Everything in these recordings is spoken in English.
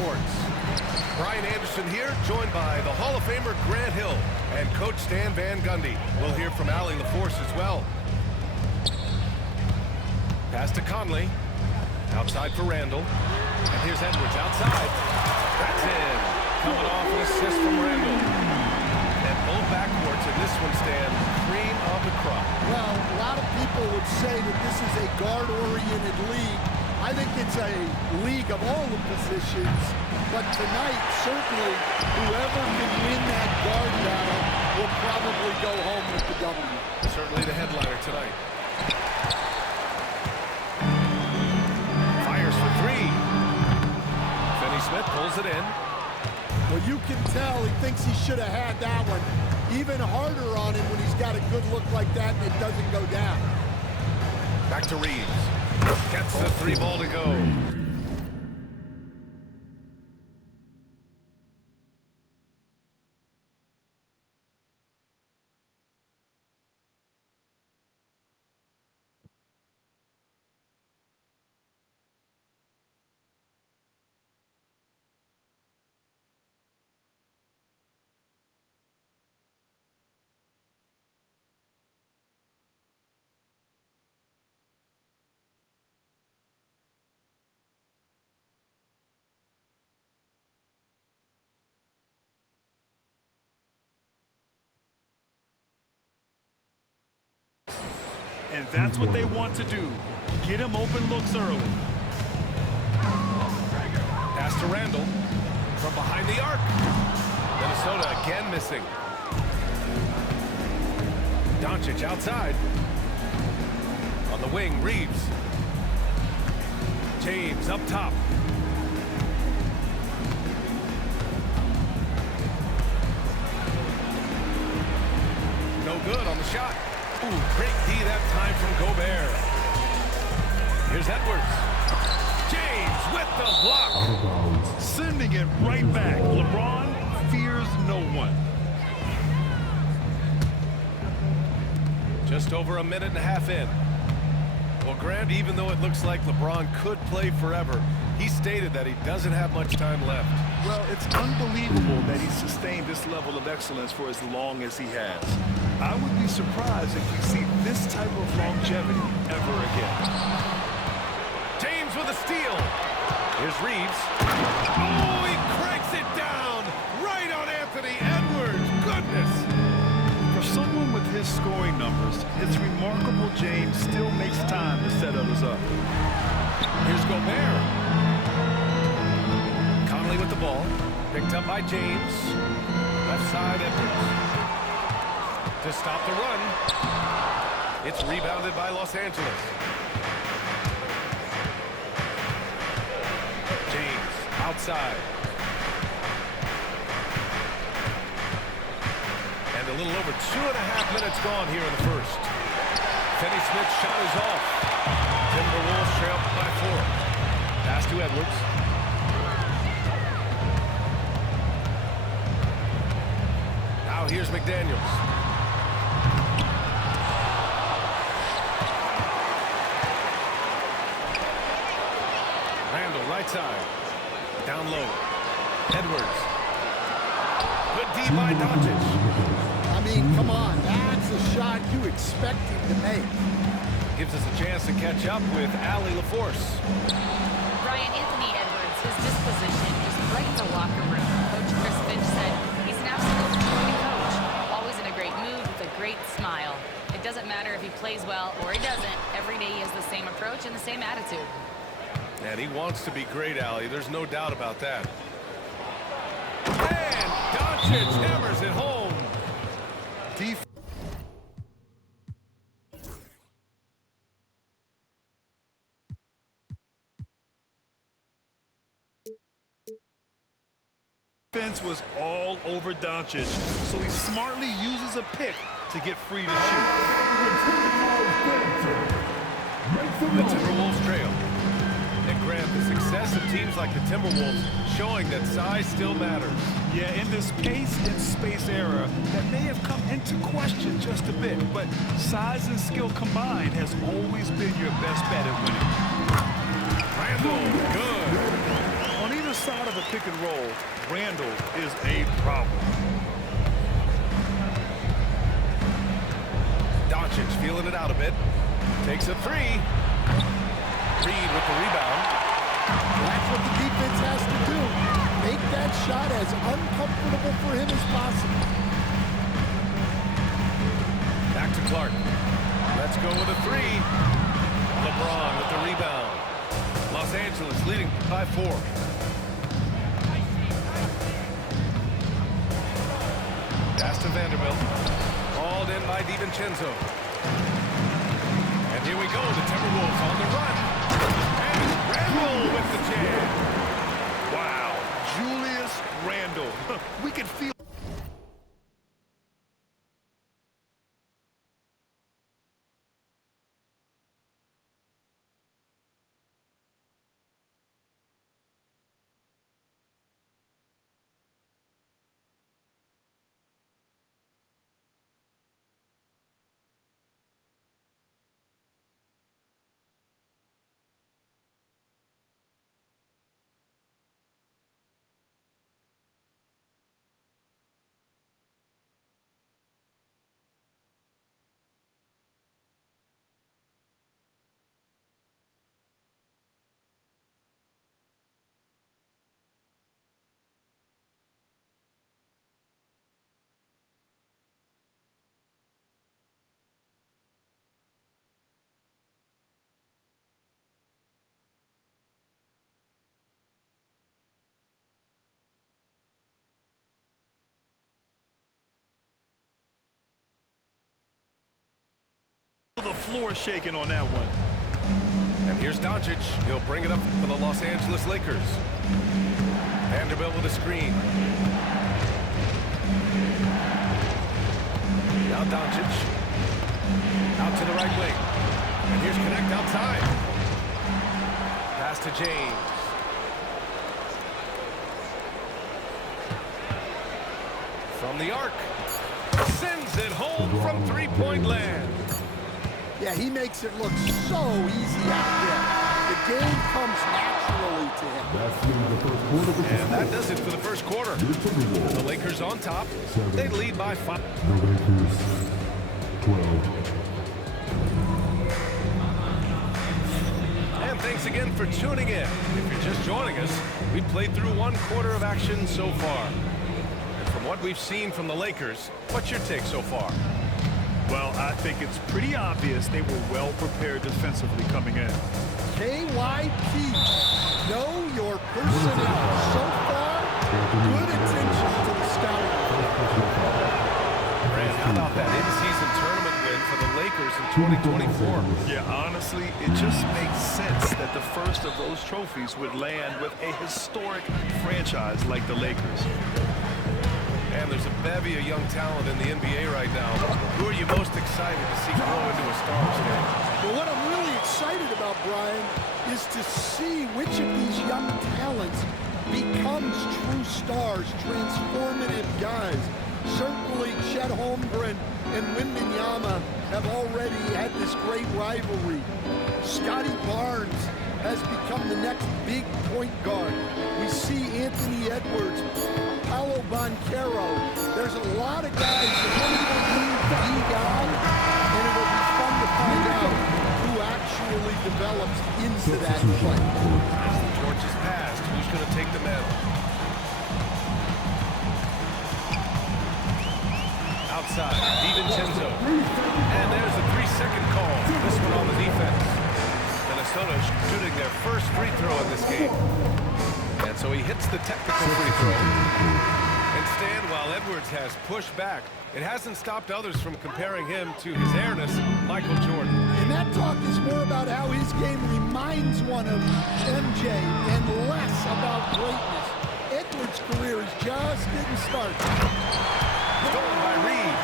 Sports. Brian Anderson here, joined by the Hall of Famer Grant Hill and Coach Stan Van Gundy. We'll hear from Allie LaForce as well. Pass to Conley. Outside for Randall. And here's Edwards outside. That's in. Coming off an assist from Randall. And both backcourts in this one stand cream of the crop. Well, a lot of people would say that this is a guard-oriented league. I think it's a league of all the positions. But tonight, certainly, whoever can win that guard battle will probably go home with the W. Certainly the headliner tonight. Fires for three. Finney Smith pulls it in. Well, you can tell he thinks he should have had that one. Even harder on him when he's got a good look like that and it doesn't go down. Back to Reeves. Gets the three ball to go. And that's what they want to do. Get him open looks early. Pass to Randall. From behind the arc. Minnesota again missing. Doncic outside. On the wing, Reeves. James up top. No good on the shot. Ooh, great D that time from Gobert. Here's Edwards. James with the block. Sending it right back. LeBron fears no one. Just over a minute and a half in. Well, Grant, even though it looks like LeBron could play forever, he stated that he doesn't have much time left. Well, it's unbelievable that he's sustained this level of excellence for as long as he has. I would be surprised if we see this type of longevity ever again. James with a steal. Here's Reeves. Oh, he cranks it down right on Anthony Edwards. Goodness. For someone with his scoring numbers, it's remarkable James still makes time to set others up. Here's Gobert. Conley with the ball. Picked up by James. Left side Edwards. To stop the run. It's rebounded by Los Angeles. James outside. And a little over 2.5 minutes gone here in the first. Finney Smith's shot is off. Timberwolves trail by 4. Pass to Edwards. Now here's McDaniels. Randall, right side. Down low. Edwards. Good D by Doncic. I mean, come on. That's a shot you expect him to make. Gives us a chance to catch up with Allie LaForce. Brian, Anthony Edwards, his disposition just brightens the locker room. Coach Chris Finch said he's an absolute great coach. Always in a great mood with a great smile. It doesn't matter if he plays well or he doesn't. Every day he has the same approach and the same attitude. And he wants to be great, Allie. There's no doubt about that. And Doncic hammers it home. Defense was all over Doncic, so he smartly uses a pick to get free to shoot. The Timberwolves trail. And Grant, the success of teams like the Timberwolves showing that size still matters. Yeah, in this pace and space era, that may have come into question just a bit, but size and skill combined has always been your best bet at winning. Randall, good. On either side of the pick and roll, Randall is a problem. Doncic feeling it out a bit. Takes a three. Reed with the rebound. That's what the defense has to do. Make that shot as uncomfortable for him as possible. Back to Clark. Let's go with a three. LeBron with the rebound. Los Angeles leading by 4. Pass to Vanderbilt. Hauled in by DiVincenzo. And here we go. The Timberwolves on the run. And Randall with the jam. Wow, Julius Randall. We could feel the floor shaking on that one. And here's Doncic. He'll bring it up for the Los Angeles Lakers. Vanderbilt with a screen. Now Doncic. Out to the right wing. And here's Connect outside. Pass to James. From the arc. Sends it home from three-point land. Yeah, he makes it look so easy out there. The game comes naturally to him. And that does it for the first quarter. The Lakers on top. They lead by 5. The Lakers 12. And thanks again for tuning in. If you're just joining us, we played through 1 quarter of action so far. And from what we've seen from the Lakers, what's your take so far? Well, I think it's pretty obvious they were well prepared defensively coming in. KYP, know your personnel. So far, good attention to the scouting. Brand, how about that in-season tournament win for the Lakers in 2024? Yeah, honestly, it just makes sense that the first of those trophies would land with a historic franchise like the Lakers. And there's a bevy of young talent in the NBA right now. Who are you most excited to see grow into a star today? Well, what I'm really excited about, Brian, is to see which of these young talents becomes true stars, transformative guys. Certainly, Chet Holmgren and Wembanyama have already had this great rivalry. Scotty Barnes has become the next big point guard. We see Anthony Edwards, Paolo Banchero. There's a lot of guys that really don't need the guy, and it'll be fun to find out who actually develops into that play. As the torch is passed, who's going to take the mantle? Outside, DiVincenzo. And there's a 3-second call. This one on the defense. Minnesota shooting their first free throw in this game. And so he hits the technical free throw. And Stan, while Edwards has pushed back, it hasn't stopped others from comparing him to his airness, Michael Jordan. And that talk is more about how his game reminds one of MJ and less about greatness. Edwards' career is just getting started. Stolen by Reed.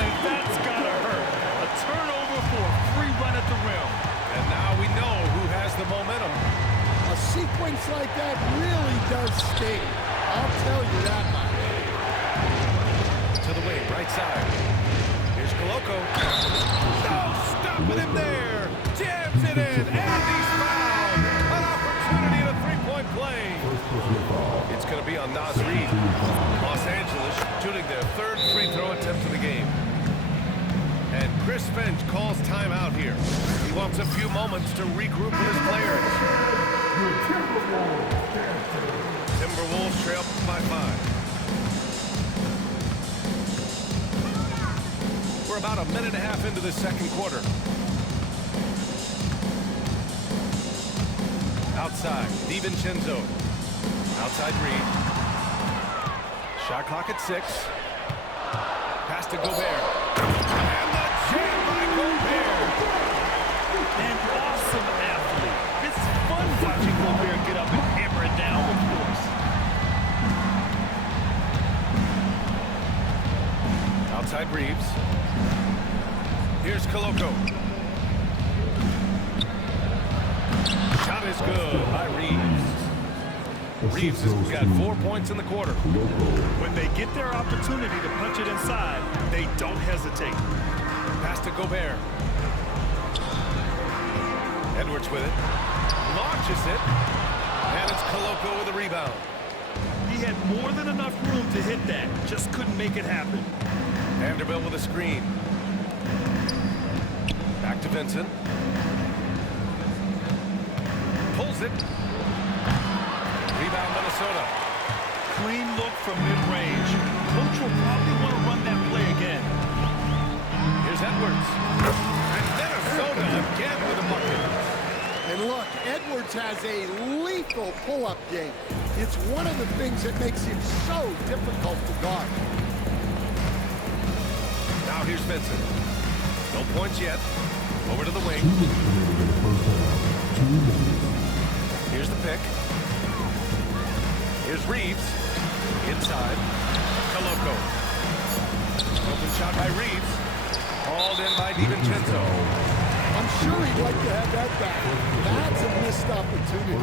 And that's gotta hurt. A turnover for a free run at the rim. And now we know who has the momentum. A sequence like that really does sting. I'll tell you that much. To the wing, right side. Here's Koloko. No, stopping him there. Jams it in, and he's fouled. An opportunity at a three-point play. going to be on Naz Reid. Los Angeles shooting their third free throw attempt of the game. And Chris Finch calls timeout here. He wants a few moments to regroup with his players. Timberwolves trail by 5. We're about a minute and a half into the second quarter. Outside, DiVincenzo. Outside Reid. Shot clock at 6. Pass to Gobert. And the jam by Gobert. An awesome athlete. It's fun watching Gobert get up and hammer it down with force. Outside Reeves. Here's Koloko. Shot is good by Reeves. Reeves has got 4 points in the quarter. When they get their opportunity to punch it inside, they don't hesitate. Pass to Gobert. Edwards with it. Launches it. And it's Koloko with a rebound. He had more than enough room to hit that. Just couldn't make it happen. Vanderbilt with a screen. Back to Vincent. Pulls it. Rebound Minnesota. Clean look from mid-range. Coach will probably want to run that play again. Here's Edwards. And Minnesota again with a bucket. And look, Edwards has a lethal pull-up game. It's one of the things that makes him so difficult to guard. Now here's Vincent. No points yet. Over to the wing. Here's the pick. Here's Reeves. Inside. Koloko. Open shot by Reeves. Hauled in by DiVincenzo. I'm sure he'd like to have that back. That's a missed opportunity.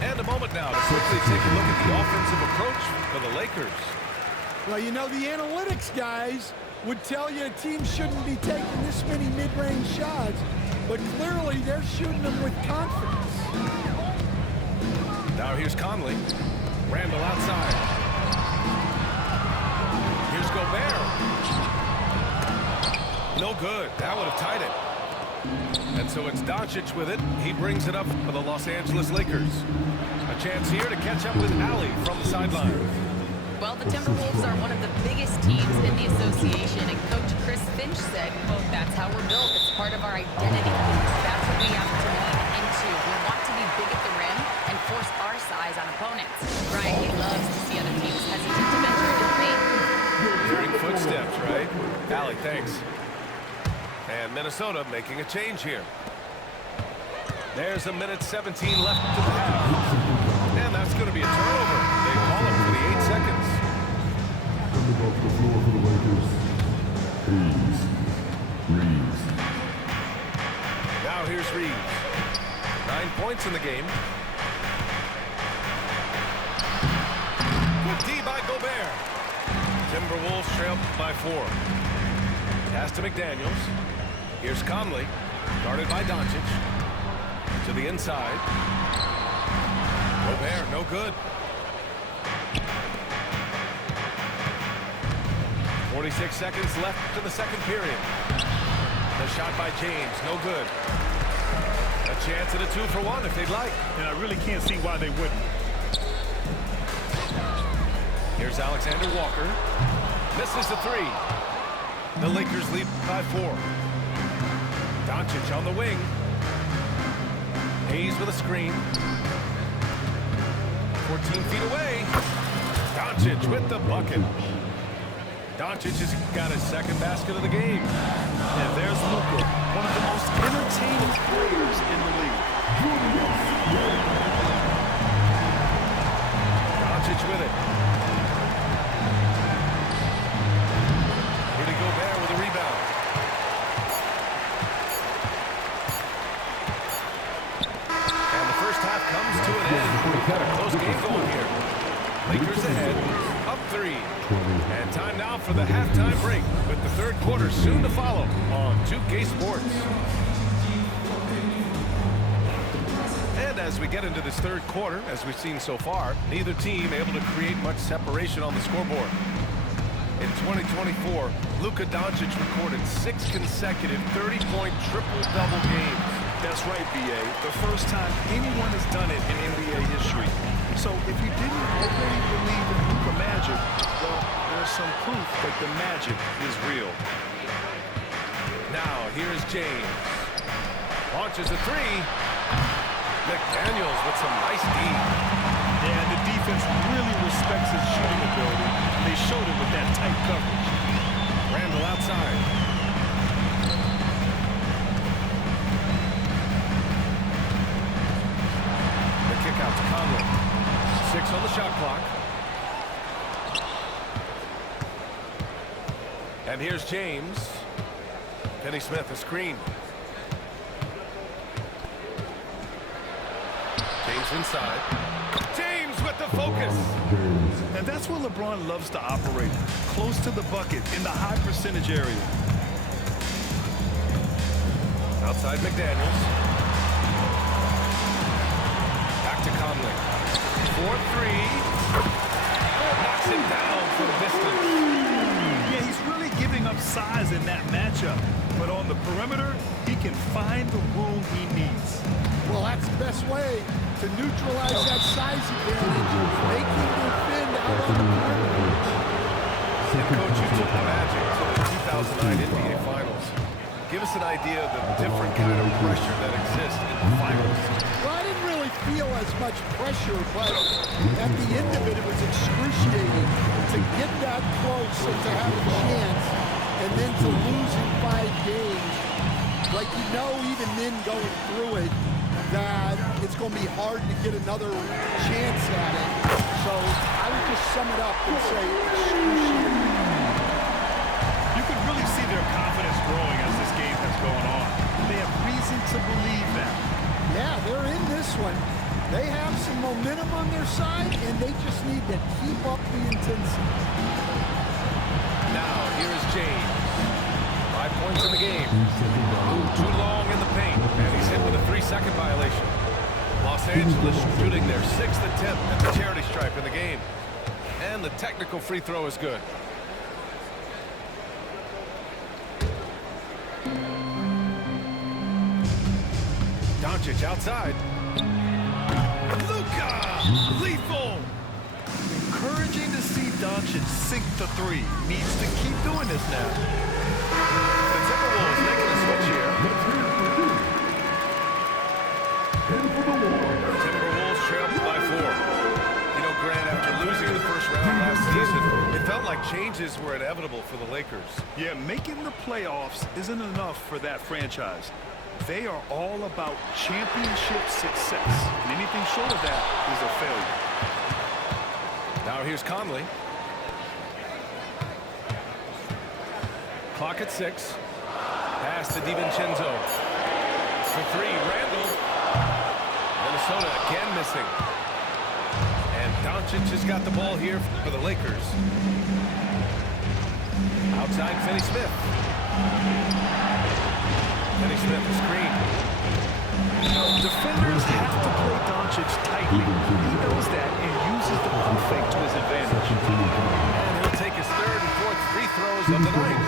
And a moment now to quickly take a look at the offensive approach for the Lakers. Well, you know, the analytics guys would tell you a team shouldn't be taking this many mid-range shots, but clearly they're shooting them with confidence. Now here's Conley. Randall outside. Here's Gobert. No good. That would have tied it. And so it's Doncic with it. He brings it up for the Los Angeles Lakers. A chance here to catch up with Allie from the sideline. Well, the Timberwolves are one of the biggest teams in the association, and Coach Chris Finch said, quote, "That's how we're built. It's part of our identity. That's what we have to lean into. We want to be big at the rim and force our size on opponents." Brian, he loves to see other teams hesitant to venture into the paint. Hearing footsteps, right? Allie, thanks. And Minnesota making a change here. There's a minute 17 left to the half. And that's going to be a turnover. They call it for the 8 seconds. Coming off the floor for the Lakers. Reeves. Now here's Reeves. 9 points in the game. Good D by Gobert. Timberwolves trail by 4. Pass to McDaniels. Here's Conley. Guarded by Doncic. To the inside. Gobert, no good. 46 seconds left to the second period. The shot by James, no good. A chance at a 2-for-1 if they'd like. And I really can't see why they wouldn't. Here's Alexander Walker. Misses the 3. The Lakers lead by 4. Doncic on the wing. Hayes with a screen. 14 feet away. Doncic with the bucket. Doncic has got his second basket of the game. And there's Luka, one of the most entertaining players in the league. Doncic with it. Rudy Gobert with a rebound. And the first half comes to an end. We've got a close game going here. Lakers ahead, up 3. And time now for the halftime break, with the third quarter soon to follow on 2K Sports. And as we get into this third quarter, as we've seen so far. Neither team able to create much separation on the scoreboard. In 2024, Luka Doncic recorded 6 consecutive 30-point triple-double games. That's right, B.A. The first time anyone has done it in NBA history. So if you didn't already believe in Luka magic, well, there's some proof that the magic is real. Now, here's James. Launches a three. McDaniels with some nice D. Yeah, the defense really respects his shooting ability. They showed it with that tight coverage. Randall outside. The kick out to Conley. 6 on the shot clock. And here's James. Finney Smith, a screen. James inside. James with the focus. And that's where LeBron loves to operate. Close to the bucket in the high percentage area. Outside McDaniels. Back to Conley. 4-3. Knocks it down from distance. Yeah, he's really giving up size in that matchup. But on the perimeter, he can find the room he needs. Well, that's the best way to neutralize that size advantage. Make him defend out on the perimeter. And Coach, you took the Magic to the 2009 NBA Finals. Give us an idea of the different kind of pressure that exists in the finals. Well, I didn't really feel as much pressure, but at the end of it, it was excruciating to get that close and to have a chance, and then to lose in 5 games. Like, you know, even then going through it, that it's going to be hard to get another chance at it. So I would just sum it up and say excruciating. You can really see their confidence growing as this game has gone on. They have reason to believe that. Yeah, they're in this one. They have some momentum on their side, and they just need to keep up the intensity. Now, here is James. 5 points in the game. Moved too long in the paint, and he's hit with a 3-second violation. Los Angeles shooting their 6th attempt at the charity stripe in the game. And the technical free throw is good. Doncic outside. Luka! Lethal! Encouraging to see Doncic sink the 3. Needs to keep doing this now. The Timberwolves making a switch here. Timberwolves trail by 4. You know, Grant, after losing in the first round last season, it felt like changes were inevitable for the Lakers. Yeah, making the playoffs isn't enough for that franchise. They are all about championship success. And anything short of that is a failure. Now here's Conley. Clock at 6. Pass to DiVincenzo. For 3, Randall. Minnesota again missing. And Doncic has got the ball here for the Lakers. Outside, Finney Smith. Finney Smith, the screen. Defenders have to play Doncic tightly. He knows that and uses the pump fake to his advantage. And he'll take his 3rd and 4th free throws of the night.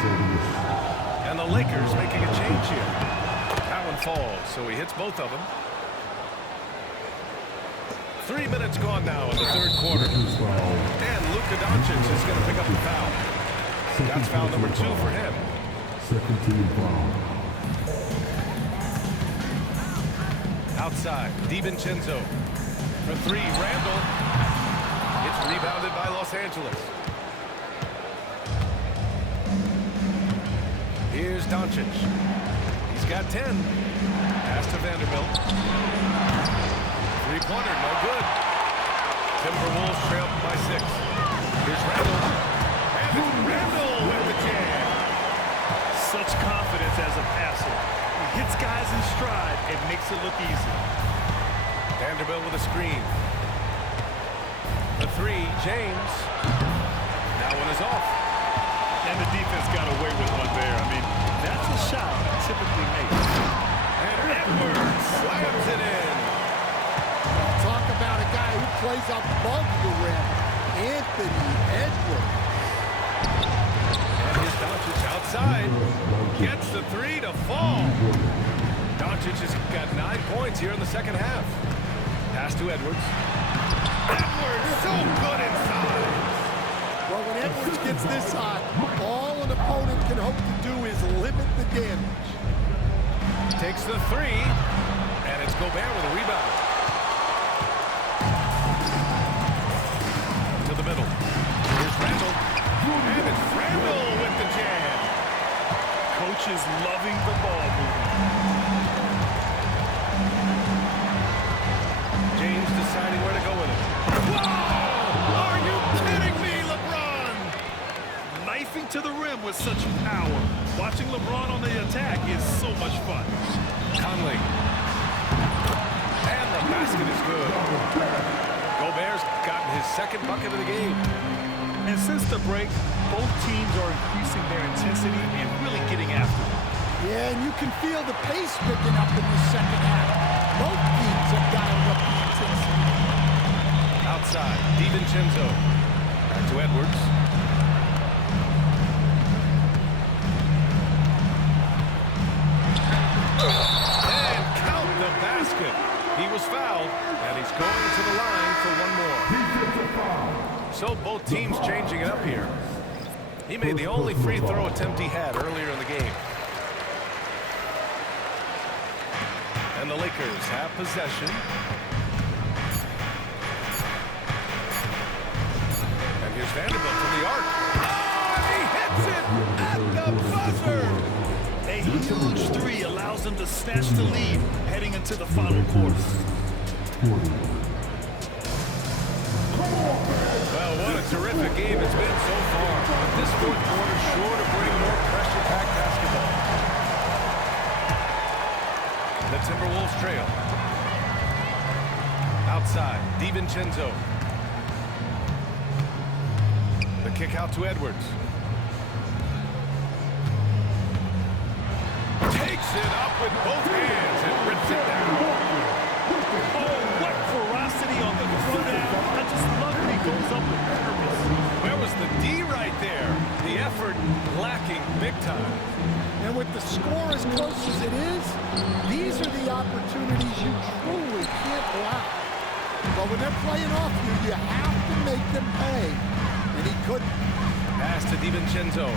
And the Lakers making a change here. That one falls, so he hits both of them. 3 minutes gone now in the 3rd quarter. And Luka Doncic is going to pick up the foul. That's foul number 2 for him. Second team foul. Outside, DiVincenzo. For 3, Randall. It's rebounded by Los Angeles. Here's Doncic. He's got 10. Pass to Vanderbilt. 3-pointer, no good. Timberwolves trail by 6. Here's Randall. And it's Randall with the jam. Such confidence as a passer. He hits guys in stride and makes it look easy. Vanderbilt with a screen. The 3, James. That one is off. And the defense got away with one there. I mean, that's a shot he typically makes. And Edwards slams it in. about a guy who plays above the rim. Anthony Edwards. And here's Doncic outside. Gets the three to fall. Doncic has got 9 points here in the second half. Pass to Edwards. Edwards, so good inside. Well, when Edwards gets this hot, all an opponent can hope to do is limit the damage. Takes the three, and it's Gobert with a rebound. To the middle. Here's Randall. And it's Randall with the jam. Coach is loving the ball movement. James deciding where to go with it. Whoa! Are you kidding me, LeBron? Knifing to the rim with such power. Watching LeBron on the attack is so much fun. Conley. And the basket is good. Gobert's gotten his second bucket of the game. And since the break, both teams are increasing their intensity and really getting after it. Yeah, and you can feel the pace picking up in the second half. Both teams have dialed up the intensity. Outside, DiVincenzo. Back to Edwards. And count the basket. He was fouled, and he's going to the line for one more. So both teams changing it up here. He made the only free throw attempt he had earlier in the game. And the Lakers have possession. And here's Vanderbilt from the arc. Oh, he hits it at the buzzer. A huge three allows them to snatch the lead heading into the final quarter. Well, what a terrific game it's been so far. But this fourth quarter sure to bring more pressure-packed basketball. The Timberwolves trail. Outside, DiVincenzo. The kick out to Edwards. Takes it up with both hands and rips it down. Oh, what ferocity on the throwdown. I just love when he goes up with purpose. Where was the D right there? The effort lacking big time. And with the score as close as it is, these are the opportunities you truly can't allow. But when they're playing off you, you have to make them pay. And he couldn't. Pass to DiVincenzo.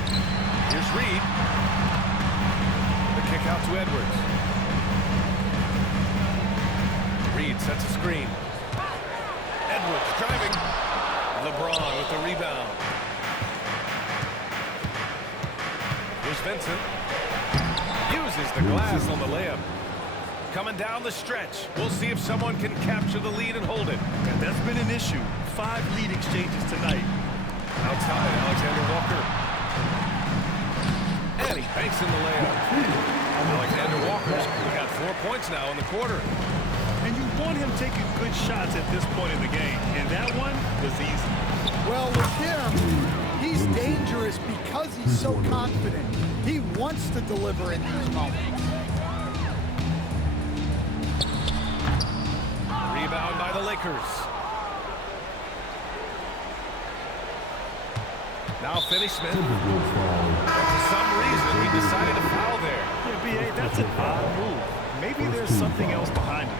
Here's Reed. The kick out to Edwards. Reed sets a screen. Edwards driving. LeBron with the rebound. Here's Vincent. Uses the glass on the layup. Coming down the stretch. We'll see if someone can capture the lead and hold it. And that's been an issue. 5 lead exchanges tonight. Outside, Alexander Walker. And he banks in the layup. Alexander Walker's got 4 points now in the quarter. And you want him taking good shots at this point in the game. And that one was easy. Well, with him, he's dangerous because he's so confident. He wants to deliver in these moments. Rebound by the Lakers. Now Finney-Smith. For some reason, he decided to foul there. Yeah, B.A., that's an odd move. Maybe there's something else behind it.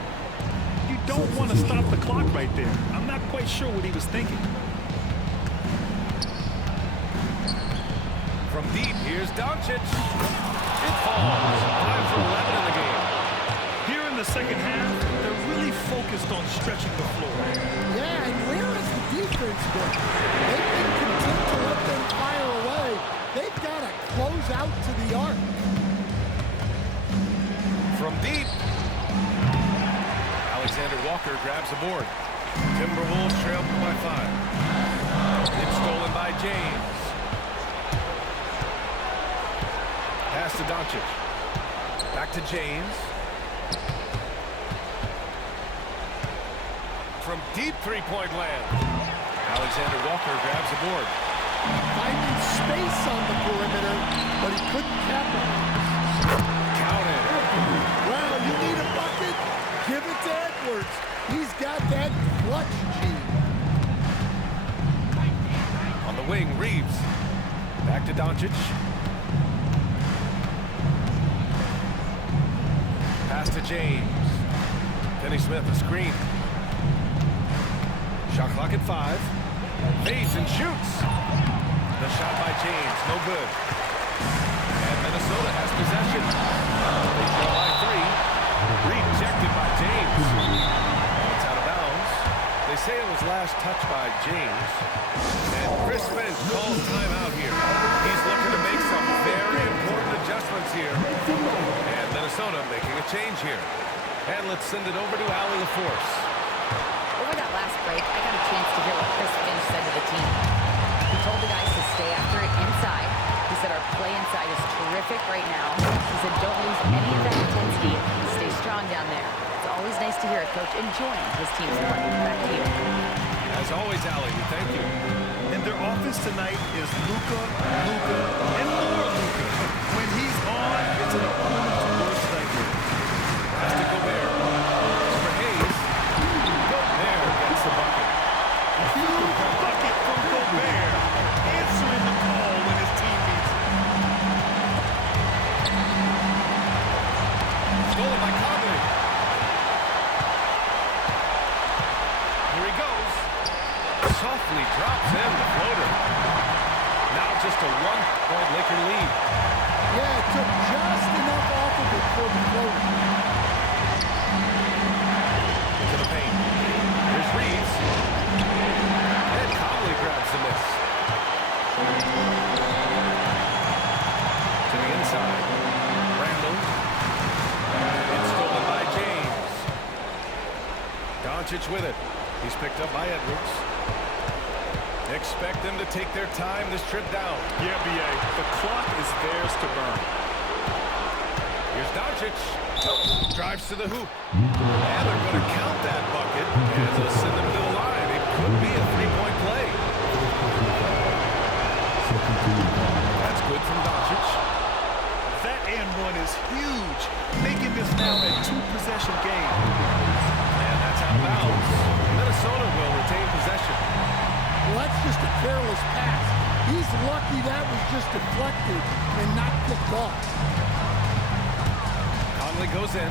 You don't want to stop the clock right there. I'm not quite sure what he was thinking. From deep, here's Doncic. It falls. 5 for 11 in the game. Here in the second half, they're really focused on stretching the floor. Yeah, and where has the defense been? They've been content to let them fire away. They've got to close out to the arc. From deep. Alexander Walker grabs the board. Timberwolves trail by 5. It's stolen by James. Pass to Doncic. Back to James. From deep three-point land. Alexander Walker grabs the board. Finding space on the perimeter, but he couldn't capitalize. Counted. Well, you need a bucket, give it to Edwards. He's got that clutch gene. On the wing, Reeves. Back to Doncic. Pass to James. Finney Smith, a screen. Shot clock at 5. Fades and shoots. The shot by James, no good. And Minnesota has possession. They trail by 3. Rejected by James. Oh, it's out of bounds. They say it was last touched by James. And Chris Finch calls timeout here. He's looking to make some very important adjustments here. And Minnesota making a change here. And let's send it over to Allie LaForce. Over that last break, I got a chance to hear what Chris Finch said to the team. He told the guys to stay after it inside. He said our play inside is terrific right now. He said don't lose any of that intensity. Stay strong down there. It's always nice to hear a coach enjoying his team's play. Back to you. As always, Allie, we thank you. And their offense tonight is Luka, and more Luka. When he's on, it's an opponent's worst nightmare. Has to Gobert. For Hayes. Gobert gets the bucket. Huge bucket from Gobert, answering the call when his team needs him. Stolen by Conley. Here he goes. Softly drops in the floater. Now just a 1-point Laker lead. Yeah, it took just enough off of it for the floater. To the paint. Here's Reeves. And Conley grabs the miss. To the inside. Randall. It's stolen by James. Doncic with it. He's picked up by Edwards. Expect them to take their time this trip down. Yeah, B.A., the clock is theirs to burn. Here's Doncic. Drives to the hoop. And they're going to count that bucket. And they'll send them to the line. It could be a 3-point play. That's good from Doncic. That and one is huge, making this now a 2-possession game. And that's out of bounds. Minnesota will retain possession. Well, that's just a careless pass. He's lucky that was just deflected and not picked off. Conley goes in.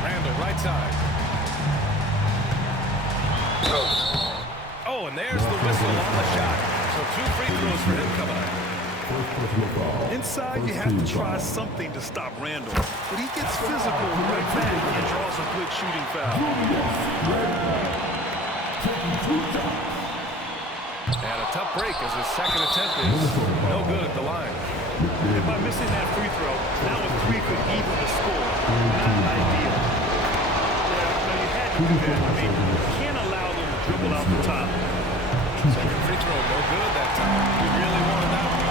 Randall, right side. Oh, and there's the whistle on the shot. So 2 free throws for him coming up. Inside, you have to try something to stop Randall, but he gets physical right back and draws a good shooting foul. And a tough break as his second attempt is no good at the line. And by missing that free throw, now a 3 could even the score. Not ideal. Yeah, no, you had to do that. I mean, you can't allow them to dribble out the top. Second free throw, no good that time. He really wanted that one.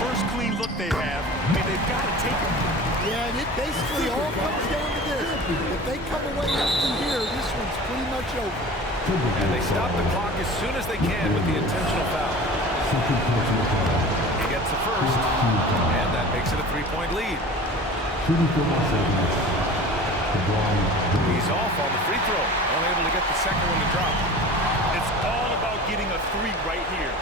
First clean look they have, I mean, they've got to take it. Yeah, and it basically all comes down to this. If they come away empty here, this one's pretty much over. And they stop the clock as soon as they can with the intentional foul. He gets the first, and that makes it a 3-point lead. He's off on the free throw, unable to get the second one to drop. It's all about getting a 3 right here.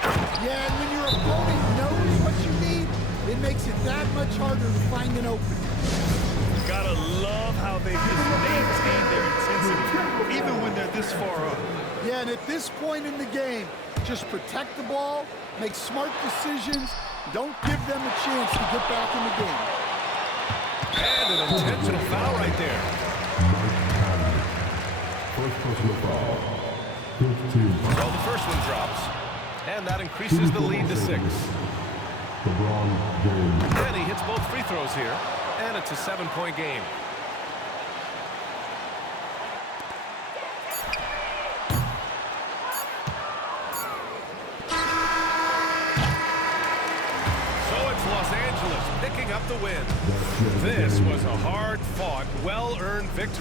Yeah, and when your opponent knows what you need, it makes it that much harder to find an opening. Gotta love how they just maintain their intensity, even when they're this far up. Yeah, and at this point in the game, just protect the ball, make smart decisions, don't give them a chance to get back in the game. And an intentional foul right there. First personal foul. So the first one drops, and that increases the lead to 6. LeBron James. And he hits both free throws here, and it's a 7-point game. So it's Los Angeles picking up the win. This was a hard-fought, well-earned victory.